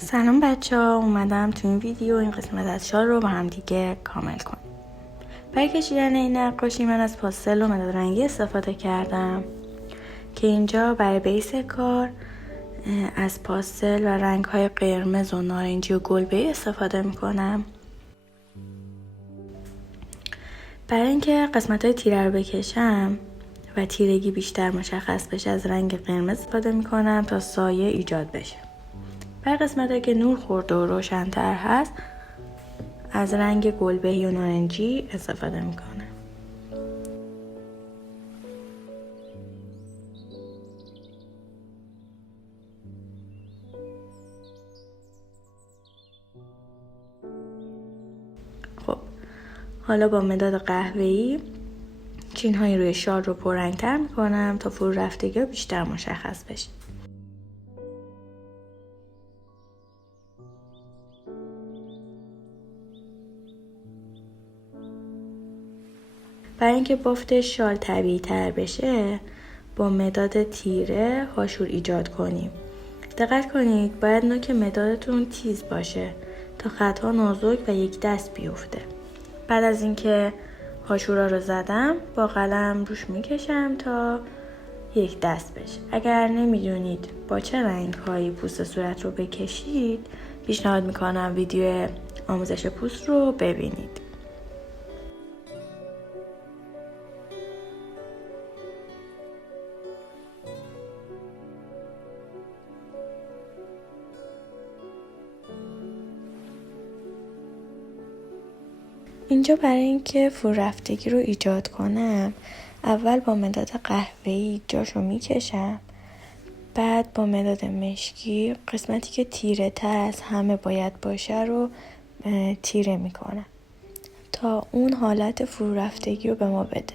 سلام بچه ها، اومدم تو این ویدیو این قسمت از شال رو با هم دیگه کامل کنیم. برای کشیدن این نقاشی من از پاستل و مداد رنگی استفاده کردم که اینجا برای بیس کار از پاستل و رنگ های قرمز و نارنجی و گلبه‌ای استفاده میکنم. برای اینکه قسمت های تیره رو بکشم و تیرگی بیشتر مشخص بشه از رنگ قرمز استفاده میکنم تا سایه ایجاد بشه. برای قسمت که نور خورده و روشن‌تر هست از رنگ گلبهی و نارنجی استفاده میکنم. خب حالا با مداد قهوه‌ای چین‌های روی شال رو پررنگ‌تر میکنم تا فرو رفتگی بیشتر مشخص بشه. برای اینکه بافت شال طبیعی تر بشه با مداد تیره هاشور ایجاد کنیم. دقت کنید باید نوک مدادتون تیز باشه تا خطها نازک و یک دست بیفته. بعد از اینکه هاشورا رو زدم با قلم روش میکشم تا یک دست بشه. اگر نمیدونید با چه رنگ هایی پوست صورت رو بکشید پیشنهاد میکنم ویدیو آموزش پوست رو ببینید. اینجا برای اینکه فرو رفتگی رو ایجاد کنم اول با مداد قهوه‌ای جاشو میکشم، بعد با مداد مشکی قسمتی که تیره تر از همه باید باشه رو تیره میکنم تا اون حالت فرو رفتگی رو به ما بده.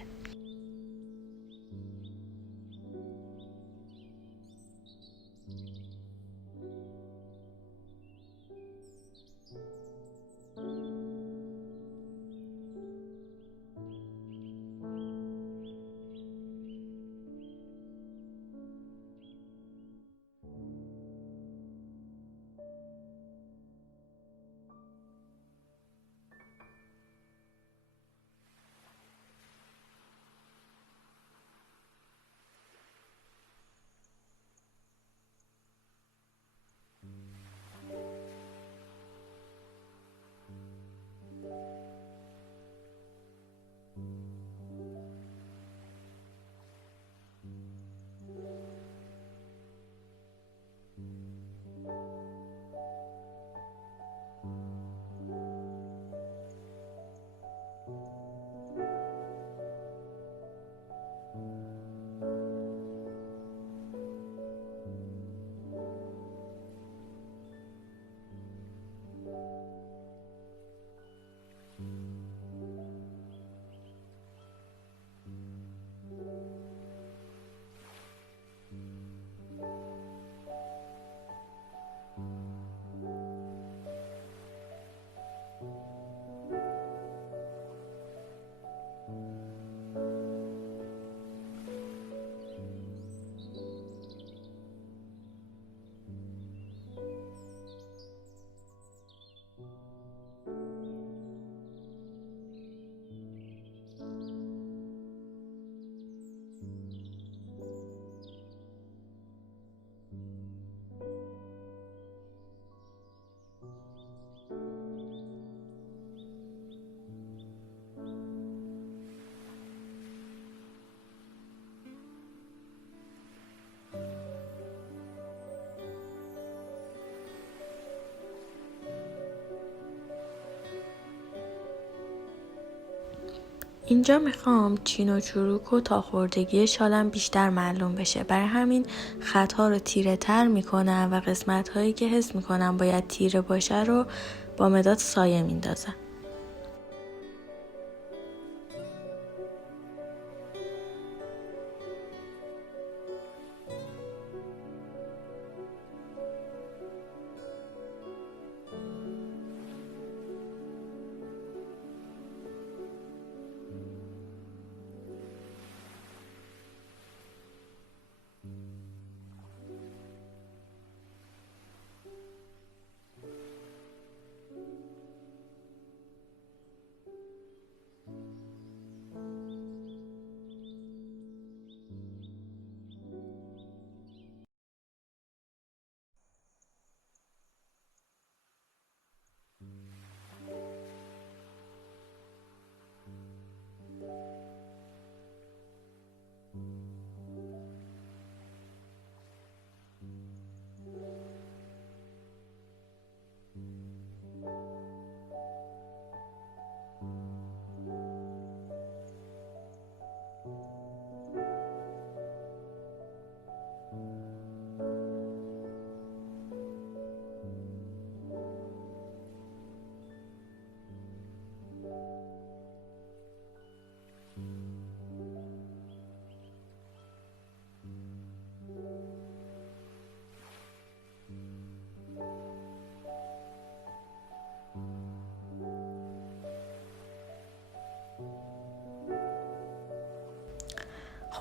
اینجا میخوام چین و چروک و تا خوردگی شالم بیشتر معلوم بشه، برای همین خطها رو تیره تر میکنم و قسمت هایی که حس میکنم باید تیره باشه رو با مداد سایه میندازم.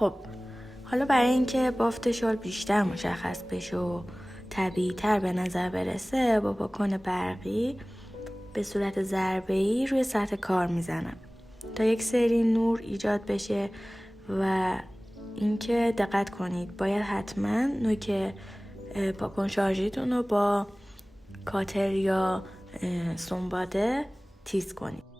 خب حالا برای اینکه بافت شال بیشتر مشخص بشه و طبیعی تر به نظر برسه، با پاکن برقی به صورت ضربه‌ای روی سطح کار میزنم تا یک سری نور ایجاد بشه. و اینکه دقت کنید باید حتما نوک پاکن شارژیتون رو با کاتر یا سنباده تیز کنید.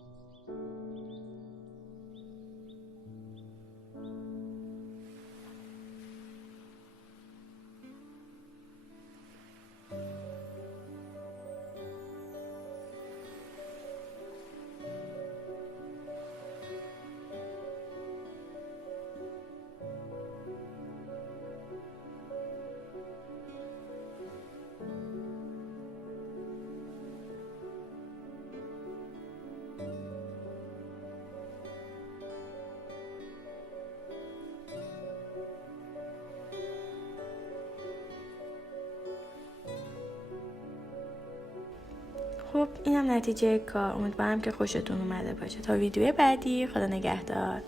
خب اینم نتیجه کار. امیدوارم که خوشتون اومده باشه. تا ویدیو بعدی، خدا نگهدار.